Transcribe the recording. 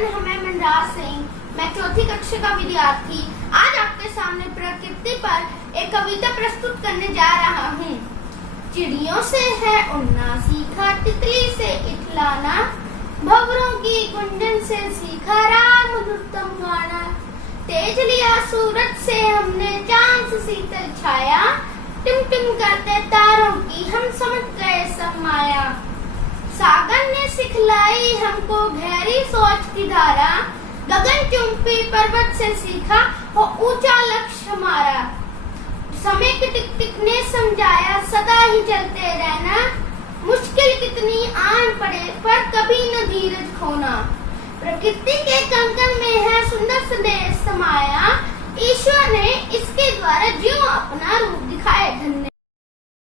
नाम है मनराज सिंह। मैं चौथी कक्षा का विद्यार्थी आज आपके सामने प्रकृति पर एक कविता प्रस्तुत करने जा रहा हूँ। चिड़ियों से है उड़ना सीखा, तितली से इठलाना, भंवरों की गुंजन से सीखा राग मधुरतम गाना। तेज लिया सूरज से हमने चांद से शीतल छाया, टिम करते तारों की हम समझ गए सब माया। सागर ने सिखलाई हमको गहरी सोच की धारा, गगन चुंबी पर्वत से सीखा वो ऊंचा लक्ष्य हमारा। समय के टिक टिक ने समझाया सदा ही चलते रहना, मुश्किल कितनी आन पड़े पर कभी न धीरज खोना। प्रकृति के कंकन में है सुंदर संदेश समाया, ईश्वर ने इसके द्वारा जीव अपना रूप दिखाए। धन्यवाद।